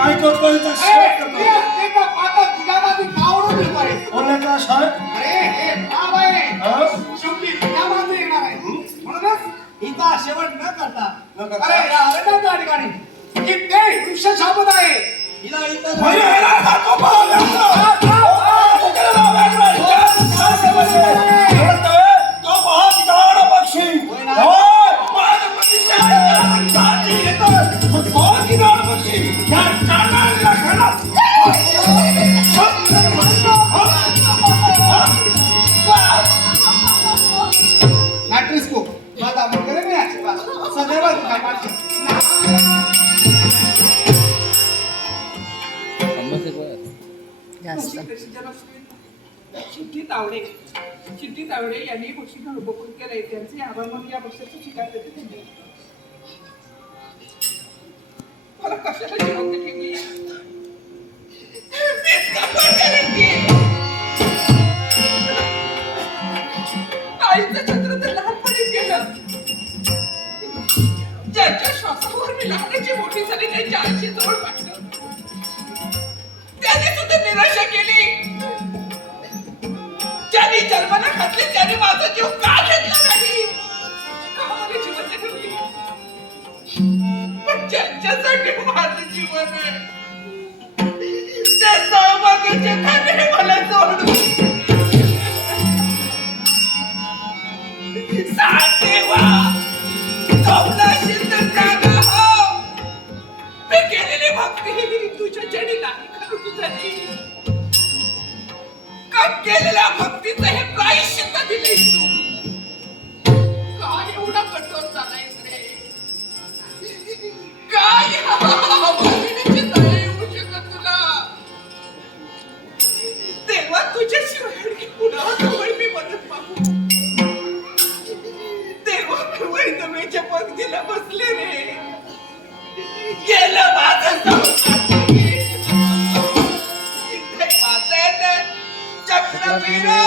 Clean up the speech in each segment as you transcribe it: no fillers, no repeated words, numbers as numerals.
बायको कळतं शेत करतो. ते का पाता तुझ्यामध्ये कावडून येतो रे. बोलले का साहेब? अरे हे बाब आहे हा? शेवटी तुझ्यामध्ये येणार आहे. म्हणूनच हिचा शेवट न करता न करता? अरे या अरण्या ठिकाणी की ते वृक्ष शाबत आहे हिला इथं अरे, अरे, हा तो भाव लागतो. तिकडे भाव लागतो. काय समजलं? तो भाव गाडा पक्षी. होय ना? होय, माझं पक्षी जाती येतो. पण भाव की गाडा पक्षी. या चांगल्या घरात. मॅट्रिस्को माझा मुलगा नाही आहे बा. सदैव तू काय पाहिजे जास्त चिठ्ठी तावडे यांनी गोष्टीनं उपकृत केलंय त्यांचे आभार म्हणून या पक्षाचं शिकार देते त्यांनी मला कशाला जिवंत ठेवली आईचं छत्र तर लहानपणीच गेलं ज्यांच्या श्वासावर मी लहानाची मोठी झाली त्यांच्या आईशी जवळ वाटलं त्याने सुद्धा निराशा केली ज्यांनी जन्माला घातले त्याने माझा जीव का घेतला नाही का मला जिवंत ठेवली पण ज्यांच्यासाठी माझं जीवन आहे ते सौभाग्याचे खाणे मला सोडून साथ देवा कौला शिंद कागा हो मी केलेली भक्ती तुझ्या जडी नाही खरं झाली का केलेल्या भक्तीचं हे प्रायश्चित्त दिलेस तू काय एवढा कठोर झालायस रे काय बहिणीची दया येऊ शकत तुला तेव्हा तुझ्याशिवाय पुन्हा जवळ मी मदत मागू तेव्हा मी वैद्यमेच्या पंक्तीला बसले रे गेलं माझं संसार चक्र फिरो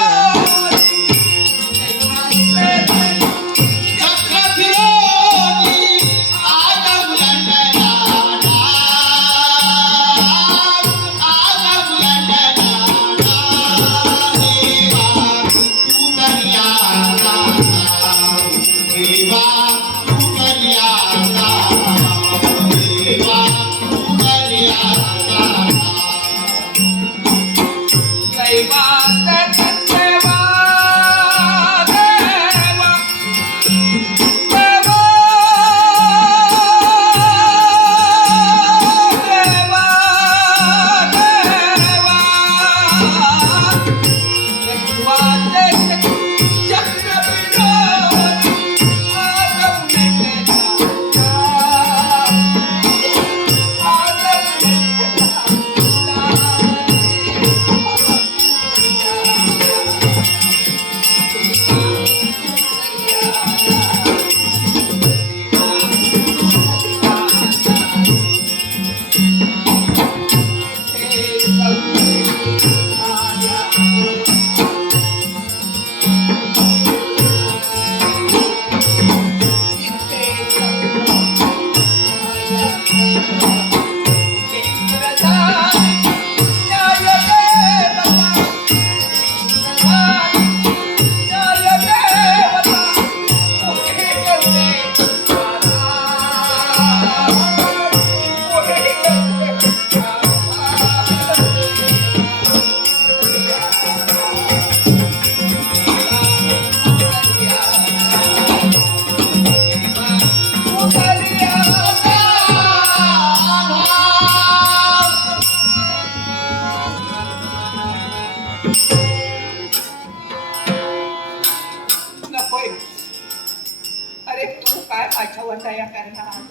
अरे तू काय माझ्या वटाया करणार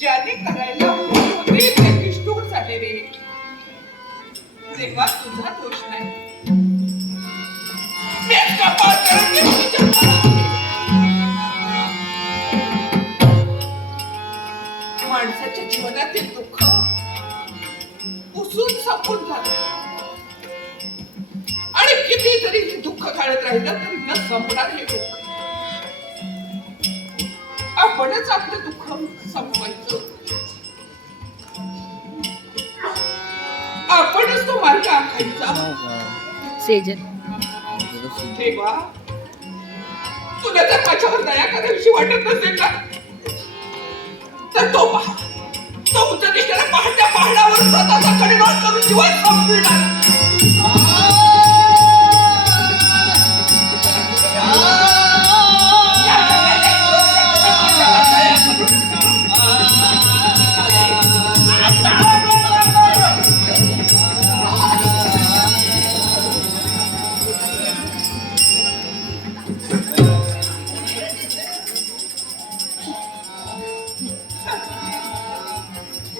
ज्याने करायला होते ते निष्ठूर झाले रे तेव्हा तुझा दोष नाही माणसाच्या जीवनातील दुःख पुसून संपून झालं आणि किती जरी हे दुःख काढत राहिलं तरी न संपणार हे दुःख आपणच आपलं दुःख संपवायचं सेजल देवा, तुला जर माझ्यावर दया करावीशी वाटत नसेल ना, तर तो पहा, तो उच्च दिशेला पहाडच्या पहाडावर स्वतःचा कडेलोट करून जीवन संपविणार.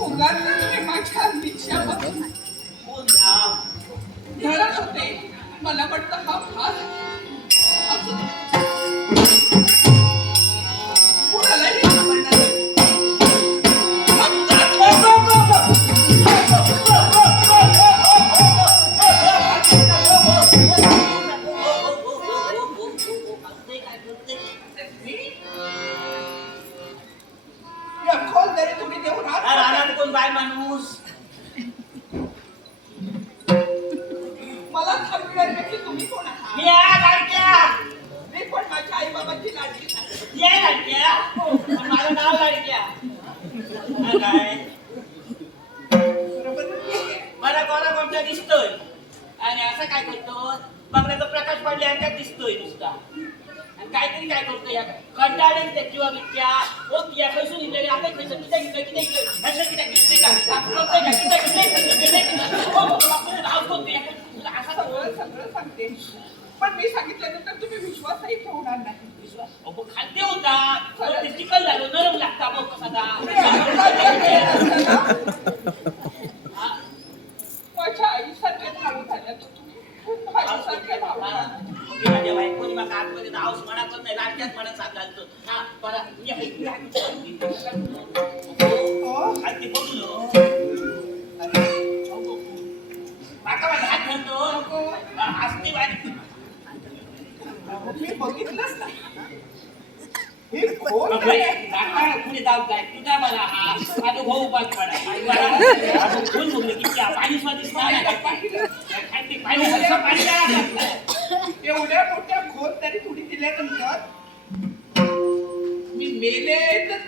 उगाच तुम्ही माझ्या दिशावर घडत होते. मला वाटतं हा भाग असू दे. कुणालाही आवडणार नाही. या खोल तरी तुम्ही देऊन आहात. कोण बाय माणूस मला थांबविण्यापैकी तुम्ही कोण आहात? या लाडक्या मी पण माझ्या आई बाबांची लाडकी आहे. या लाडक्या पण माझं नाव लाडक्या काय बरोबर नाहीये? मला कोणा कोणता दिसतोय आणि असं काय करतो बघण्याचा प्रकाश पडल्यासारखा दिसतोय नुसता आणि काहीतरी काय करतो या कंटाळले त्या किंवा बिट्या ओ या खैसून इकडे आता खैसून किती किती किती असं किती किती का करतोय का सगळं सगळं सांगते, पण मी सांगितल्यानंतर तुम्ही विश्वासही ठेवणार नाही. विश्वास अहो खाद्य होता पण ते चिकन झालं नरम लागता मग कसा माझ्या आईसारखे भाऊ झाल्या तर तुम्ही आईसारखे भाऊ झाला. माझ्या बायकोनी मग आतमध्ये नावच म्हणाच नाही लाडक्याच म्हणत सांगायचं हा बरं मी आणि ते बघलो काका माझा हात धरतो हसती वाली मी बघितलंच ना. हे कोण आहे? काका पुढे जाऊ काय तुझा मला हा अनुभव उपास पडा आपण कोण बोलले की त्या पाणी स्वादिष्ट नाही पाहिलं. खाते पाणी एवढ्या मोठ्या खोल तरी थोडी दिल्यानंतर मी मेले तर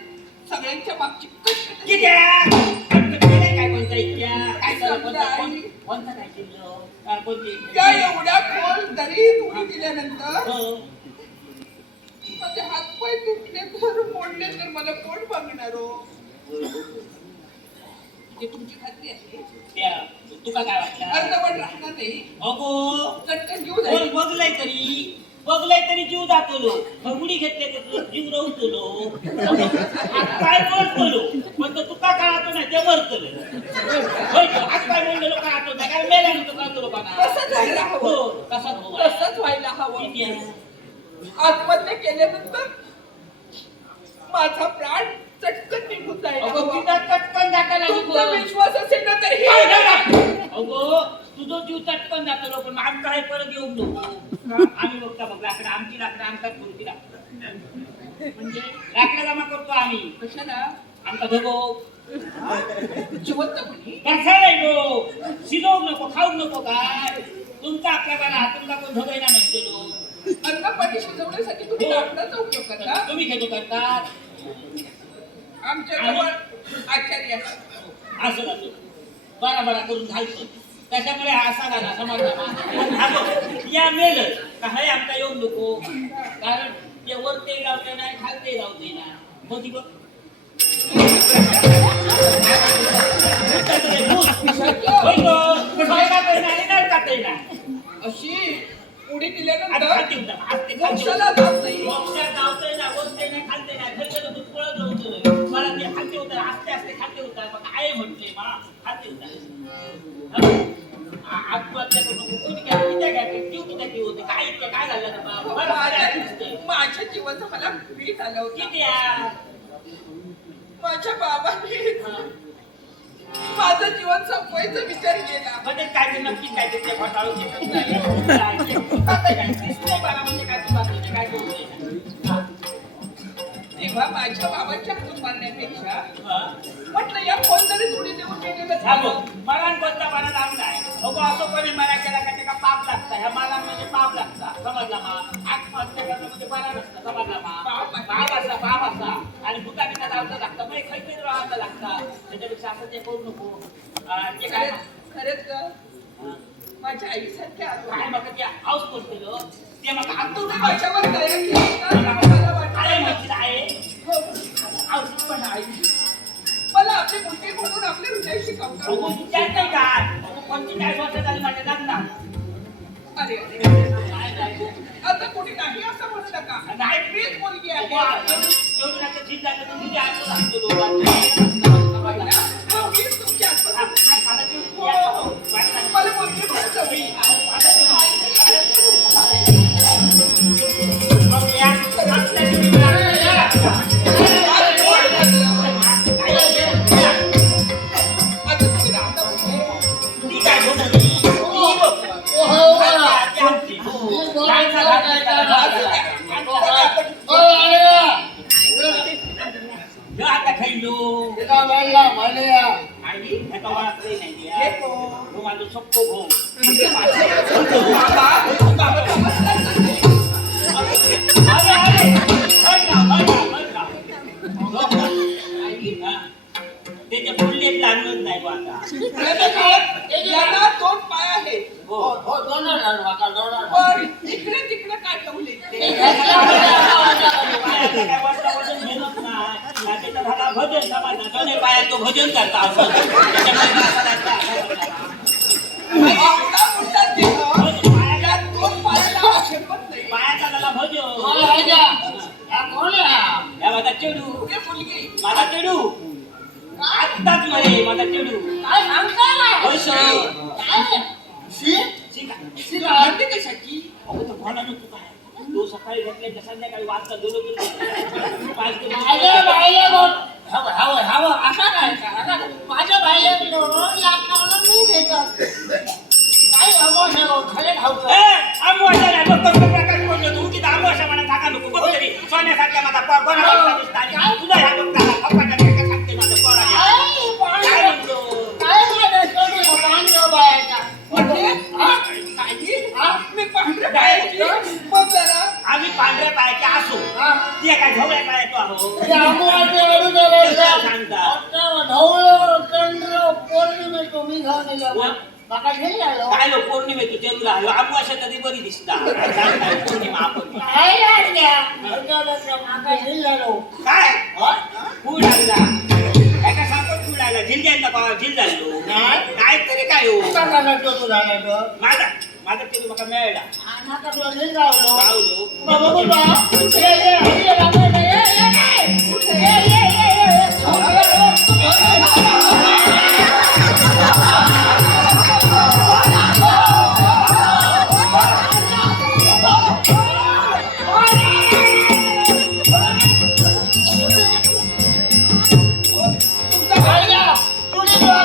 सगळ्यांच्या मागची कष्ट किती काय कोणता इतक्या काय समजा आई? कोणता काय केलं कोणती त्या एवढ्या खोल तरी थोडी दिल्यानंतर हो माझे हातपाय तुटले तर मोडले तर मला कोण बघणार हो? ते तुमची खात्री आहे. त्या तुका काय वाटलं अर्धवट राहणार नाही. अगो चटकन जीव कोण जाईल. बघलाय तरी जीव दाखवलो उडी घेतले तर जीव रवतलो हातपाय मोडतलो पण तो तुका कळतो ना ते मरतलो हातपाय मोडलेलो कळतो ना कारण मेल्यानंतर कळतो लोकांना तसंच व्हायला हो हवं. तसंच व्हायला हवं. आत्महत्या केल्यानंतर माझा प्राण चटकन निघून जाईल. तुमचा विश्वास असेल ना तर हे अगो तुझो जीव चटकन जातो पण आमचा हे परत येऊन नको आम्ही बघता बघ लाकडं आमची लाकडं आमच्याच करू लाकडं म्हणजे लाकडं जमा करतो आम्ही कशाला आमचा धगो जिवंतपणी कसा नाही गो शिजवू नको खाऊ नको काय तुमचा आपल्या बघा तुमचा कोण धगोय ना म्हणतो अन्न पाणी शिजवण्यासाठी तुम्ही लाकडाचा उपयोग करता. तुम्ही घेतो करतात आमच्या जवळ आचार्य आहेत. असं जातो बरा बरा करून घालतो त्याच्यामुळे असा झाला समजला या मेल काय आमचा येऊन नको कारण ते वर ते लावते नाही खालते लावते ना मोदी बघ अशी उडी दिल्यानंतर खालते मोक्षाला जात नाही. मोक्षात जावतंय ना वरते नाही खालते नाही घरच्या दूध पळत जाऊ मला ते खालते होतं आस्ते आस्ते खालते होतात मग काय म्हटले मला खालते होतात आत्महत्या करू नको कोणी काय किती काय जीव किती होते काय इतकं काय झालं ना माझ्या जीवाचं मला पीठ आलं होतं. किती माझ्या बाबाने माझं जीवन संपवायचा विचार केला. म्हणजे काय ते नक्की काय ते फटाळू म्हणजे काय तुला काय बोलतोय तेव्हा माझ्या बाबांच्या हातून मारण्यापेक्षा म्हटलं या कोणतरी थोडी देऊन गेलेलं झालो मला कोणता मला नाव नाही असं कोणी मरा केला का ह्या मला म्हणजे पाप लागता समजला मा आत्महत्या करणं म्हणजे बरा नसतं समजला मा पाप असा आणि भुका बिना लावता लागतं मग खैती राहायला लागता त्याच्यापेक्षा असं ते करू नको ते काय खरंच ग माझ्या आईसारख्या काय मग ते हाऊस करतो ते मग तू माझ्यावर दया केली ना, मला वाटलं. आहे म्हणजे आहे हो, औषध पण आई मला आपले मोठे म्हणून आपले हृदय शिकवतात. बघू विचार नाही का कोणती काय वर्ष झाली माझ्या लग्नात अरे अरे काय नाही आता कोणी नाही असं म्हणू नका नाही. मीच मुलगी आहे एवढं आता जिम झालं तर तुझी आठवण लागतो लोकांना पहिला, हो, मीच तुमची आठवण. आता ते हो, हो. मला मुलगी म्हणत होती. आता तुम्ही राहता कुठे? आता खाईलो आई ह्याचा मला प्रेम नाही हे आहे. कोण? तो माझं सक्को भाऊ. बाबा, बाबा नमस्कार करते. अरे, अरे, बरं का. आई, हा. त्याच्या बोललेत लागलंच नाही बा आता. याला दोन पाय आहेत. हो. पण इकडे तिकडे काय ठेवले पायाचं काय वजन घेणंच नाही. त्याचा झाला भजन समाज दोन्ही पायात तो भजन करता असं. त्याच्यामुळे असा लागला. आवडा म्हणतात ते ना. या दोन पायाला झेपत नाही. पायाचा झाला भजन. या माझा चेडू हे मुलगी माझा चेडू आत्ताच मरे माझा चेडू होय सर. शिका. म्हणते कशाची अहो तो भला नको काय. तो सकाळी घेतल्याच्या संध्याकाळी वाजता गेलो की 5 सोन्यासारख्या माझा पोरा दिसता तुला ह्या बघता सांगते माझं पोरा काय म्हणतो मी पांढऱ्या पायाची मग जरा आम्ही पांढऱ्या पायाचे असो ते काय झवळ्या पायाचो आहो काय लोक पौर्णिमेची जरूर आलो आमुवाशा कधी बरी दिसता पौर्णिमा आपण काय फूल लागला एका सापड फूल लागला झिल पावा झिल झालो काय तरी काय हो माझा माझा तरी मका मिळाला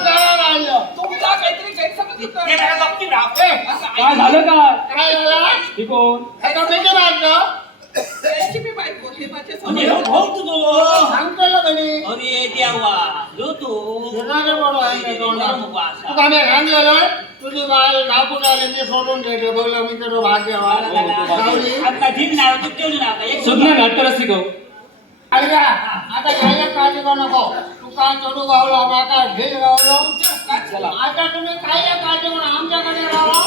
तुमचा काहीतरी गैरसमज ते होतोय. जरा गप्पी राव असं काय झालं काय ऐक. कोण त्याची मी बायको हे माझ्या म्हणजे समोर. भाऊ तुझो अरे देवा लो तो तुझी बाल नापून आले मी सोडून देते बघलं मी तर भाग्य आता झिल नाव तू ठेवली ना आता एक सुज्ञ नाट्यरसिक आता घ्यायला काळजी करू नको तू काय चढू गावला आता ढील गावलो आता तुम्ही काय काळजी करून आमच्याकडे राहा